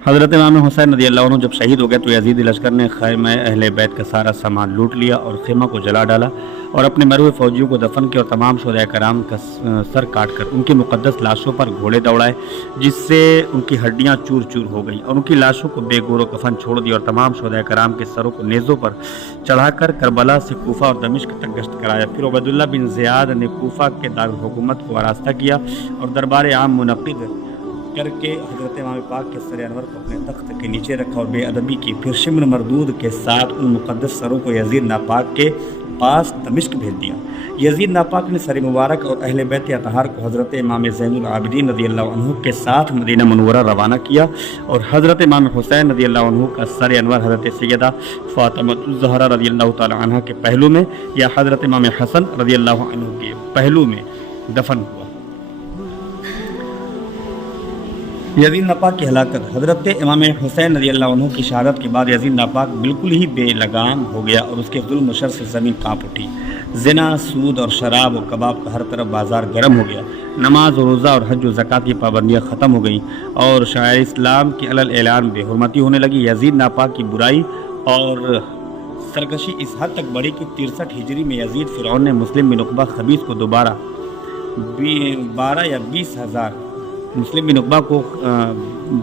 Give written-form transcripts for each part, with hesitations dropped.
हज़रत इमाम हुसैन रज़ियल्लाहु अन्हु जब शहीद हो गए तो यजीदी लश्कर ने खैमा अहले बैत का सारा सामान लूट लिया और खेमा को जला डाला और अपने मरे हुए फौजियों को दफन किया और तमाम शुहदाए कराम का सर काट कर उनकी मुक़द्दस लाशों पर घोड़े दौड़ाए, जिससे उनकी हड्डियाँ चूर चूर हो गईं और उनकी लाशों को बेगोरो कफन छोड़ दिया और तमाम शुहदाए कराम के सरों को नेज़ों पर चढ़ाकर करबला से कूफा और दमिश्क तक गश्त कराया। फिर उबैदुल्लाह बिन ज़ियाद ने कूफा के दारुल हुकूमत को आरास्ता किया और दरबार आम मुनक़िद करके हज़रत इमाम पाक के सर अनवर को अपने तख्त के नीचे रखा और बेअदबी की। फिर शिम्र मरदूद के साथ उन मुक़द्दस सरों को यजीद नापाक के पास दमिश्क भेज दिया। यजीद नापाक ने सर मुबारक और अहले बैत अतहार को हज़रत इमाम ज़ैनुल आबिदीन रज़ियल्लाहु अन्हु के साथ मदीना मुनव्वरा रवाना किया और हज़रत इमाम हुसैन रज़ियल्लाहु अन्हु का सर अनवर हज़रत सैयदा फ़ातिमतुज़ ज़हरा रज़ियल्लाहु तआला अन्हा के पहलू में या हज़रत इमाम हसन रज़ियल्लाहु अन्हु के पहलू में दफन हुआ। यजीद नापाक की हलाकत। हज़रत इमाम हुसैन रज़ियल्लाहु अन्हु की शहादत के बाद यजीद नापाक बिल्कुल ही बेलगाम हो गया और उसके जुल्म व शर से ज़मीन काँप उठी। ज़िना, सूद और शराब और कबाब का हर तरफ बाजार गर्म हो गया। नमाज और रोज़ा और हज और ज़कात की पाबंदियाँ ख़त्म हो गईं और शायर इस्लाम की अलल ऐलान बेहुरमती होने लगी। यजीद नापाक की बुराई और सरकशी इस हद तक बढ़ी कि 63 हिजरी में यजीद फ़िरौन ने मुस्लिम बिन उक़बा ख़बीस को दोबारा 12 या 20 हज़ार मुस्लिम बिन उक़बा को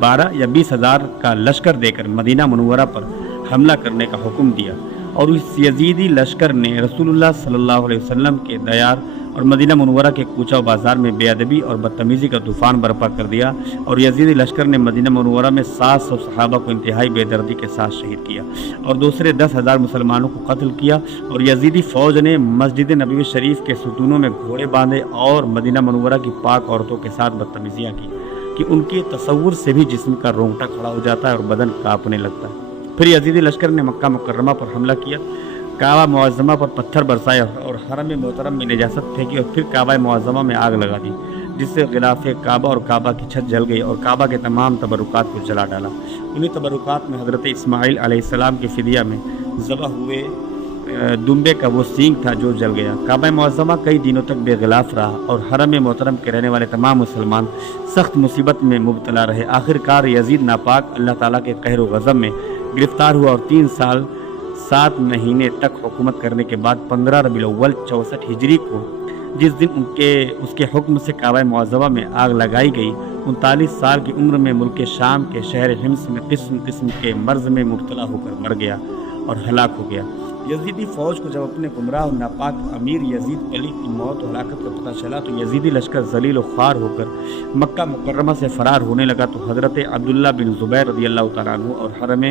12 या 20 हज़ार का लश्कर देकर मदीना मुनव्वरा पर हमला करने का हुक्म दिया और इस यजीदी लश्कर ने रसूलुल्लाह सल्लल्लाहु अलैहि वसल्लम के दयार और मदीना मुनव्वरा के कूचा बाज़ार में बेअदबी और बदतमीज़ी का तूफ़ान बर्पा कर दिया और यजीदी लश्कर ने मदीना मुनव्वरा में 700 सहाबा को इंतहाई बेदर्दी के साथ शहीद किया और दूसरे 10,000 मुसलमानों को कत्ल किया और यजीदी फ़ौज ने मस्जिद नबवी शरीफ के सुतूनों में घोड़े बांधे और मदीना मुनव्वरा की पाक औरतों के साथ बदतमीज़ियाँ की कि उनके तसव्वुर से भी जिस्म का रोंगटा खड़ा हो जाता है और बदन काँपने लगता है। फिर यजीदी लश्कर ने मक्का मुकर्रमा पर हमला किया, काबा मुअज़्ज़मा पर पत्थर बरसाए और हरम मोहतरम में नजासत फेंकी और फिर काबा मुअज़्ज़मा में आग लगा दी, जिससे गिलाफ़े काबा और काबा की छत जल गई और काबा के तमाम तबरुकात को जला डाला। उन्हीं तबरुकात में हज़रत इस्माईल अलैहिस्सलाम की फ़िदिया में ज़बह हुए दुम्बे का वो सींग था जो जल गया। काबा मुअज़्ज़मा कई दिनों तक बेगिलाफ रहा और हरम मोहतरम के रहने वाले तमाम मुसलमान सख्त मुसीबत में मुब्तला रहे। आखिरकार यजीद नापाक अल्लाह ताला के कहर व ग़ज़ब में गिरफ़्तार हुआ और 3 साल 7 महीने तक हुकूमत करने के बाद 15 रबीउल अव्वल 64 हिजरी को जिस दिन उसके हुक्म से काबा मुअज़्ज़मा में आग लगाई गई, 39 साल की उम्र में मुल्क शाम के शहर हिम्स में किस्म किस्म के मर्ज़ में मुब्तला होकर मर गया और हलाक हो गया। यजीदी फ़ौज को जब अपने गुमराह और नापाक अमीर यजीद अली की मौत और हलाकत का पता चला तो यजीदी लश्कर ज़लील व ख़्वार होकर मक्का मुकर्रमा से फ़रार होने लगा तो हज़रत अब्दुल्लाह बिन ज़ुबैर रज़ियल्लाहु तआला अन्हु और हरम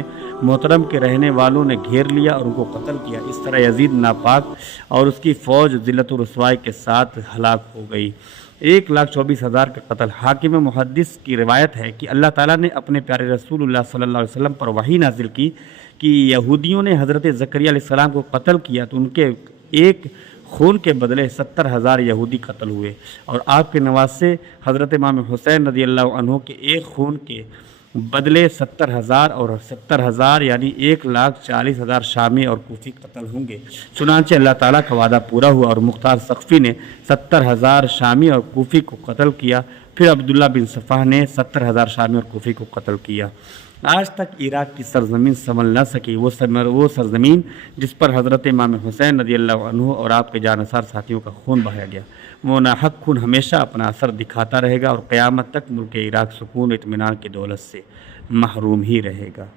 मोहतरम के रहने वालों ने घेर लिया और उनको कत्ल किया। इस तरह यजीद नापाक और उसकी फ़ौज ज़िल्लत व रुसवाई के साथ हलाक हो गई। 1,24,000 का कत्ल। हाकिम मुहद्दिस की रिवायत है कि अल्लाह ताला ने अपने प्यारे रसूलुल्लाह सल्लल्लाहु अलैहि वसल्लम पर वही नाजिल की कि यहूदियों ने हज़रत ज़करिया अलैहिस्सलाम को कत्ल किया तो उनके एक खून के बदले 70,000 यहूदी कत्ल हुए और आपके नवासे हज़रत इमाम हुसैन रज़ियल्लाहु अन्हु के एक खून के बदले 70,000 और 70,000 यानी 1,40,000 शामी और कूफी कत्ल होंगे। चुनांचे अल्लाह ताला का वादा पूरा हुआ और मुख्तार सक़फ़ी ने 70,000 शामी और कूफी को कत्ल किया। फिर अब्दुल्ला बिन सफ़ाह ने 70,000 शामी और कूफी को कत्ल किया। आज तक इराक़ की सरज़मीन संभल न सकी, वो सरज़मीन जिस पर हज़रत इमाम हुसैन रज़ियल्लाहु अन्हु और आपके जानसार साथियों का खून बहाया गया, वो नाहक खून हमेशा अपना असर दिखाता रहेगा और क़यामत तक मुल्क इराक़ सुकून इत्मीनान की दौलत से महरूम ही रहेगा।